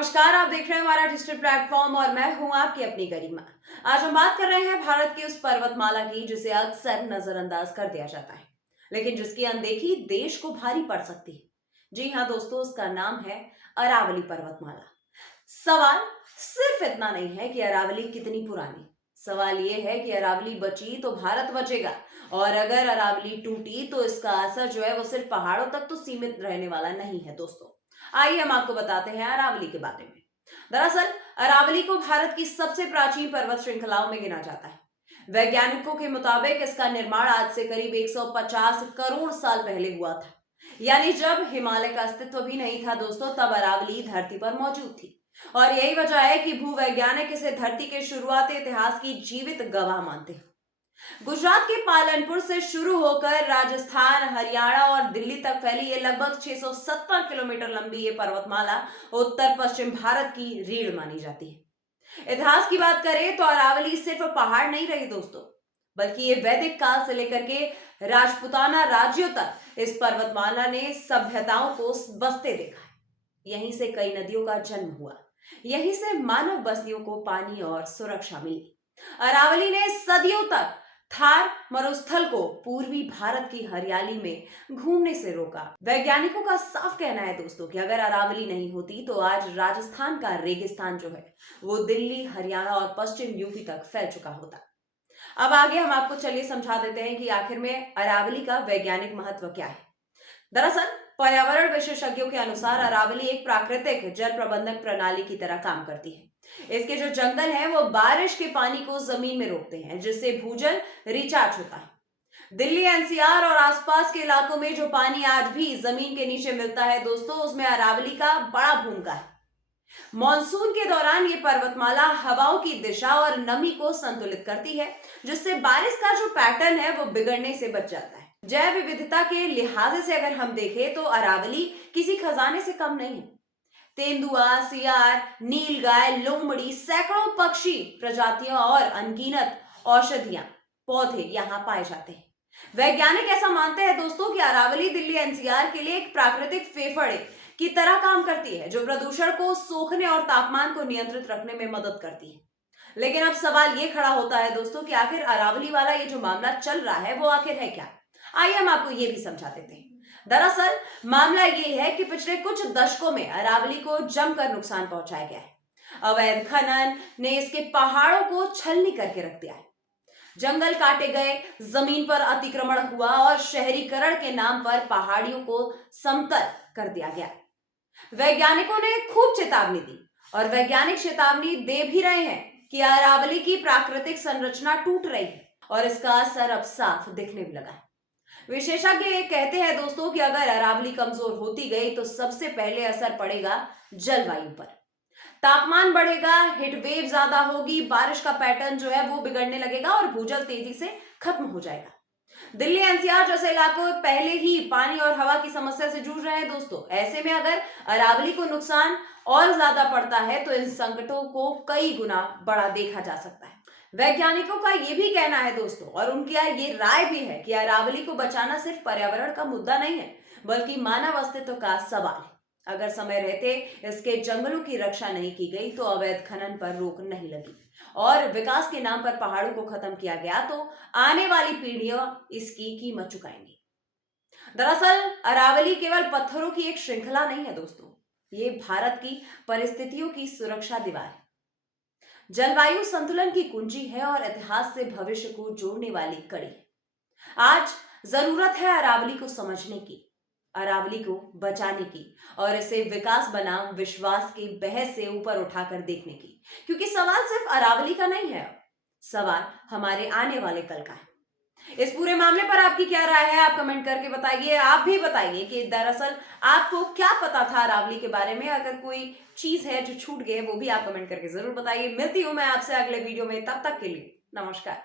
नमस्कार, आप देख रहे हैं हमारा डिजिटल प्लेटफॉर्म और मैं हूं आपकी अपनी गरिमा। आज हम बात कर रहे हैं भारत की उस पर्वतमाला की जिसे अक्सर नजरअंदाज कर दिया जाता है, लेकिन जिसकी अनदेखी देश को भारी पड़ सकती है। जी हां दोस्तों, उसका नाम है अरावली पर्वतमाला। सवाल सिर्फ इतना नहीं है कि अरावली कितनी पुरानी, सवाल यह है कि अरावली बची तो भारत बचेगा, और अगर अरावली टूटी तो इसका असर जो है वो सिर्फ पहाड़ों तक तो सीमित रहने वाला नहीं है दोस्तों। आइए हम आपको बताते हैं अरावली के बारे में। दरअसल अरावली को भारत की सबसे प्राचीन पर्वत श्रृंखलाओं में गिना जाता है। वैज्ञानिकों के मुताबिक इसका निर्माण आज से करीब 150 करोड़ साल पहले हुआ था। यानी जब हिमालय का अस्तित्व भी नहीं था दोस्तों, तब अरावली धरती पर मौजूद थी। और यही वजह है कि भूवैज्ञानिक इसे धरती के शुरुआती इतिहास की जीवित गवाह मानते हैं। गुजरात के पालनपुर से शुरू होकर राजस्थान, हरियाणा और दिल्ली तक फैली ये लगभग 670 किलोमीटर लंबी ये पर्वतमाला उत्तर पश्चिम भारत की रीढ़ मानी जाती है। इतिहास की बात करें तो अरावली सिर्फ पहाड़ नहीं रही दोस्तों, बल्कि ये वैदिक काल से लेकर के राजपूताना राज्यों तक इस पर्वतमाला ने सभ्यताओं को बसते देखा है। यहीं से कई नदियों का जन्म हुआ, यहीं से मानव बस्तियों को पानी और सुरक्षा मिली। अरावली ने सदियों तक थार मरुस्थल को पूर्वी भारत की हरियाली में घूमने से रोका। वैज्ञानिकों का साफ कहना है दोस्तों कि अगर अरावली नहीं होती तो आज राजस्थान का रेगिस्तान जो है वो दिल्ली, हरियाणा और पश्चिम यूपी तक फैल चुका होता। अब आगे हम आपको चलिए समझा देते हैं कि आखिर में अरावली का वैज्ञानिक महत्व क्या है। दरअसल पर्यावरण विशेषज्ञों के अनुसार अरावली एक प्राकृतिक जल प्रबंधन प्रणाली की तरह काम करती है। इसके जो जंगल हैं वो बारिश के पानी को जमीन में रोकते हैं, जिससे भूजल रिचार्ज होता है। दिल्ली एनसीआर और आसपास के इलाकों में जो पानी आज भी जमीन के नीचे मिलता है दोस्तों, उसमें अरावली का बड़ा भूमिका है। मॉनसून के दौरान ये पर्वतमाला हवाओं की दिशा और नमी को संतुलित करती है, जिससे बारिश का जो पैटर्न है वो बिगड़ने से बच जाता है। जैव विविधता के लिहाज से अगर हम देखें तो अरावली किसी खजाने से कम नहीं है। तेंदुआ, सियार, नीलगाय, लोमड़ी, सैकड़ों पक्षी प्रजातियों और अनगिनत औषधियां पौधे यहाँ पाए जाते हैं। वैज्ञानिक ऐसा मानते हैं दोस्तों कि अरावली दिल्ली एनसीआर के लिए एक प्राकृतिक फेफड़े की तरह काम करती है, जो प्रदूषण को सोखने और तापमान को नियंत्रित रखने में मदद करती है। लेकिन अब सवाल ये खड़ा होता है दोस्तों कि आखिर अरावली वाला ये जो मामला चल रहा है वो आखिर है क्या। आइए हम आपको ये भी समझा देते हैं। दरअसल मामला ये है कि पिछले कुछ दशकों में अरावली को जमकर नुकसान पहुंचाया गया है। अवैध खनन ने इसके पहाड़ों को छलनी करके रख दिया है। जंगल काटे गए, जमीन पर अतिक्रमण हुआ और शहरीकरण के नाम पर पहाड़ियों को समतल कर दिया गया। वैज्ञानिकों ने खूब चेतावनी दी और वैज्ञानिक चेतावनी दे भी रहे हैं कि अरावली की प्राकृतिक संरचना टूट रही है और इसका असर अब साफ दिखने भी लगा है। विशेषज्ञ ये कहते हैं दोस्तों कि अगर अरावली कमजोर होती गई तो सबसे पहले असर पड़ेगा जलवायु पर। तापमान बढ़ेगा, हीट वेव ज्यादा होगी, बारिश का पैटर्न जो है वो बिगड़ने लगेगा और भूजल तेजी से खत्म हो जाएगा। दिल्ली एनसीआर जैसे इलाकों पहले ही पानी और हवा की समस्या से जूझ रहे हैं दोस्तों। ऐसे में अगर अरावली को नुकसान और ज्यादा पड़ता है तो इन संकटों को कई गुना बड़ा देखा जा सकता है। वैज्ञानिकों का यह भी कहना है दोस्तों, और उनकी ये राय भी है कि अरावली को बचाना सिर्फ पर्यावरण का मुद्दा नहीं है, बल्कि मानव अस्तित्व का सवाल है। अगर समय रहते इसके जंगलों की रक्षा नहीं की गई तो अवैध खनन पर रोक नहीं लगी और विकास के नाम पर पहाड़ों को खत्म किया गया तो आने वाली पीढ़ियां इसकी कीमत चुकाएंगी। दरअसल अरावली केवल पत्थरों की एक श्रृंखला नहीं है दोस्तों, ये भारत की परिस्थितियों की सुरक्षा दीवार है, जलवायु संतुलन की कुंजी है और इतिहास से भविष्य को जोड़ने वाली कड़ी है। आज जरूरत है अरावली को समझने की, अरावली को बचाने की और इसे विकास बनाम विश्वास के बहस से ऊपर उठाकर देखने की, क्योंकि सवाल सिर्फ अरावली का नहीं है, सवाल हमारे आने वाले कल का है। इस पूरे मामले पर आपकी क्या राय है, आप कमेंट करके बताइए। आप भी बताइए कि दरअसल आपको क्या पता था अरावली के बारे में। अगर कोई चीज है जो छूट गई वो भी आप कमेंट करके जरूर बताइए। मिलती हूं मैं आपसे अगले वीडियो में, तब तक के लिए नमस्कार।